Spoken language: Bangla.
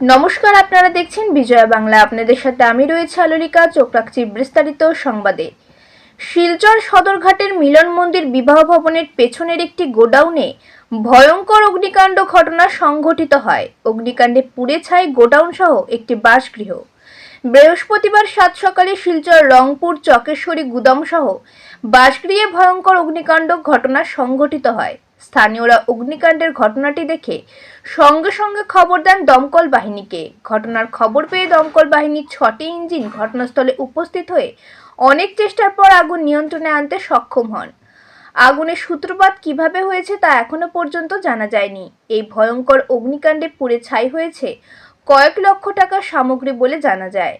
নমস্কার, আপনারা দেখছেন বিজয়া বাংলা। আপনাদের সাথে আমি রয়েছে আলোলিকা, চোখ রাখছি বিস্তারিত সংবাদে। শিলচর সদরঘাটের মিলন মন্দির বিবাহ ভবনের পেছনের একটি গোডাউনে ভয়ঙ্কর অগ্নিকাণ্ড ঘটনা সংঘটিত হয়। অগ্নিকাণ্ডে পুড়ে ছাই গোডাউন সহ একটি বাসগৃহ। বৃহস্পতিবার সাত সকালে শিলচর রংপুর চকেশ্বরী গুদাম সহ বাসগৃহে ভয়ঙ্কর অগ্নিকাণ্ড ঘটনা সংঘটিত হয়। স্থানীয়রা অগ্নিকাণ্ডের ঘটনাটি দেখে সঙ্গে সঙ্গে খবর দেন দমকল বাহিনীকে। ঘটনার খবর পেয়ে দমকল বাহিনীর ছটি ইঞ্জিন ঘটনাস্থলে উপস্থিত হয়ে অনেক চেষ্টার পর আগুন নিয়ন্ত্রণে আনতে সক্ষম হন। আগুনের সূত্রপাত কীভাবে হয়েছে তা এখনও পর্যন্ত জানা যায়নি। এই ভয়ঙ্কর অগ্নিকাণ্ডে পুড়ে ছাই হয়েছে কয়েক লক্ষ টাকার সামগ্রী বলে জানা যায়।